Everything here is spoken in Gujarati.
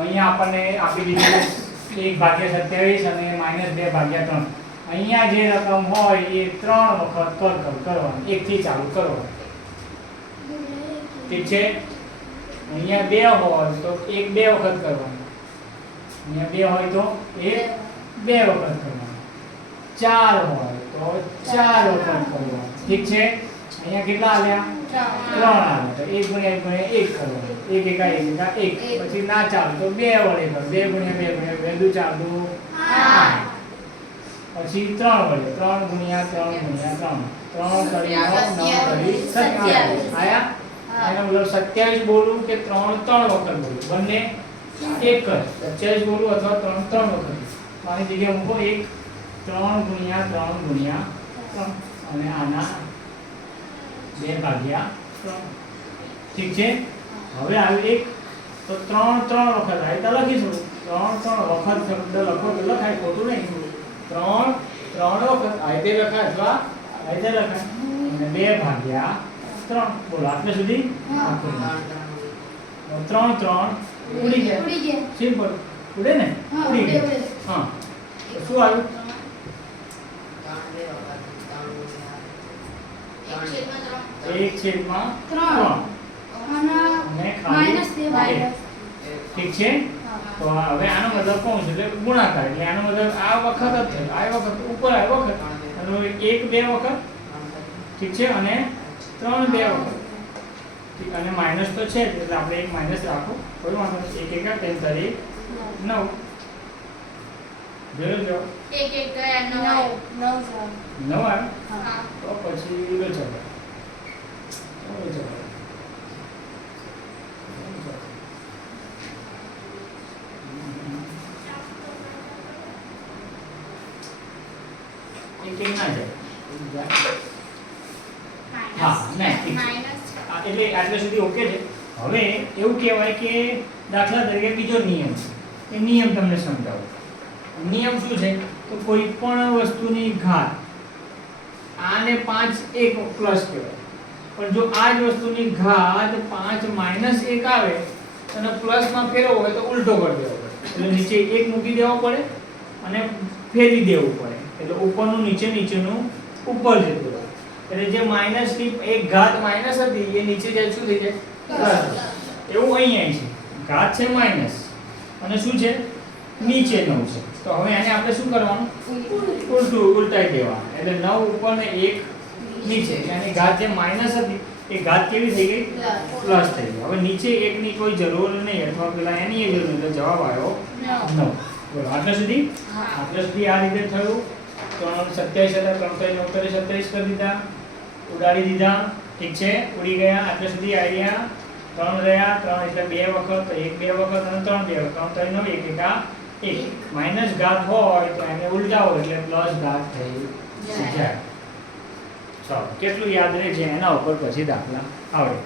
અહીંયા આપણને આપી દીધું એક ભાગ્યા સત્યાવીસ અને માઇનસ બે ભાગ્યા ત્રણ. અહીંયા જે રકમ હોય એ ત્રણ વખત કર, કરવાની. એકથી ચાલુ કરવાની. ઠીક છે? અહીંયા બે હોય તો એક બે વખત કરવાનું. અહીંયા બે હોય તો એક બે વખત કરવાનું. ચાર હોય તો ચાર વખત કરવાનું. ઠીક છે? અહીંયા કેટલા આવ્યા ત્રણ આવે તો એક ગુણ્યા એક ગુણ્યા એક કરવાનું એક એકા એક એકા એક. એક. પછી ના ચાલે તો બે વડે કરો. બે ગુણ્યા બે ગુણ્યા બે દુ ચાર દુ પછી ત્રણ વડે. ત્રણ ગુણ્યા ત્રણ ગુણ્યા ત્રણ. ત્રણ કરી નવ નવ કરી સત્યાવીસ. આયા? એનો મતલબ સત્યાવીસ બોલું કે ત્રણ ત્રણ વખત બોલું? બંને એક જ. સત્યાવીસ બોલું અથવા ત્રણ ત્રણ વખત આની જગ્યાએ મૂકો. એક ત્રણ ગુણ્યા ત્રણ ગુણ્યા ત્રણ. અને આના બે ભાગ્યા ત્રણ. ઠીક છે? હવે આવ્યું એક તો ત્રણ ત્રણ વખત. આવી તો લખીશું. ત્રણ ત્રણ વખત શબ્દ લખો તો લખાય. ખોટું નહીં. ત્રણ ત્રણ વખત. આવી તે લખાય અથવા આવી તે લખાય. અને બે ભાગ્યા ત્રણ. બોલો આટલે સુધી? આખું. ત્રણ ત્રણ ઉડી ગયા. સિમ્પલ. ઉડે ને? ઉડી ગયા. હા. તો શું આવ્યું? એક છેદમાં ત્રણ. અને ઠીક છે? તો હવે આનો મતલબ કોણ છે? એટલે ગુણાકાર. એટલે આનો મતલબ આ વખત જ થયો. આ વખત ઉપર આ વખત. અને એક બે વખત. ઠીક છે? અને ત્રણ બે વખત. ઠીક. અને માઇનસ તો છે એટલે આપણે એક માઇનસ રાખો. કોઈ વાંધો નથી એક એકા તેમ કરી નવ. એક એક ગયા નવ આવ્યો. નવ આવ્યો તો પછી લો ચાલો એક એક ના જાય? હા. આ એટલે આટલે સુધી ઓકે છે. હવે એવું કહેવાય કે દાખલા તરીકે બીજો નિયમ છે. એ નિયમ તમને સમજાવું. નિયમ શું છે? તો કોઈ પણ વસ્તુની ઘાત, આને પાંચ એક પ્લસ કહેવાય. પણ જો આ જ વસ્તુની ઘાત પાંચ માઇનસ એક આવે, અને પ્લસમાં ફેરવવો હોય તો ઉલટો કરી દેવો પડે. એટલે નીચે એક મૂકી દેવો પડે અને ફેરવી દેવું પડે. એટલે ઉપરનું નીચે નીચેનું ઉપર જતું એટલે જે માઇનસની એક ઘાત માઇનસ હતી, એ નીચે જાય શું થઈ જાય? એવું અહીંયા છે. ઘાત છે માઇનસ. અને શું છે? નીચે નવ છે. તો હવે આને આપણે શું કરવાનું? ઉલટું ઉલટાઈ દેવાનું. એટલે નવ ઉપર ને એક નીચે. એટલે ઘાત જે માઇનસ હતી એ ઘાત કેવી થઈ ગઈ? પ્લસ થઈ ગઈ. હવે નીચે એકની કોઈ જરૂર નહીં. અથવા પેલા એની એ જરૂર. એટલે જવાબ આવ્યો નવ. બોલો આટલા સુધી? હા. આટલા સુધી આ રીતે થયું. ત્રણ સત્યાવીસ હતા ત્રણ ત્રણ નવ સત્યાવીસ કરી દીધા. ઉડાડી દીધા. ઠીક છે? ઉડી ગયા. આટલા સુધી આઈડિયા ત્રણ રહ્યા. ત્રણ એટલે બે વખત એક બે વખત અને ત્રણ બે વખત. ત્રણ ત્રણ નવ એક એકા એક માઇનસ ઘાત હોય તો એને ઉલટાવો એટલે પ્લસ ઘાત થઈ જાય ચાલો કેટલું યાદ રહે છે એના ઉપર પછી દાખલા આવડે.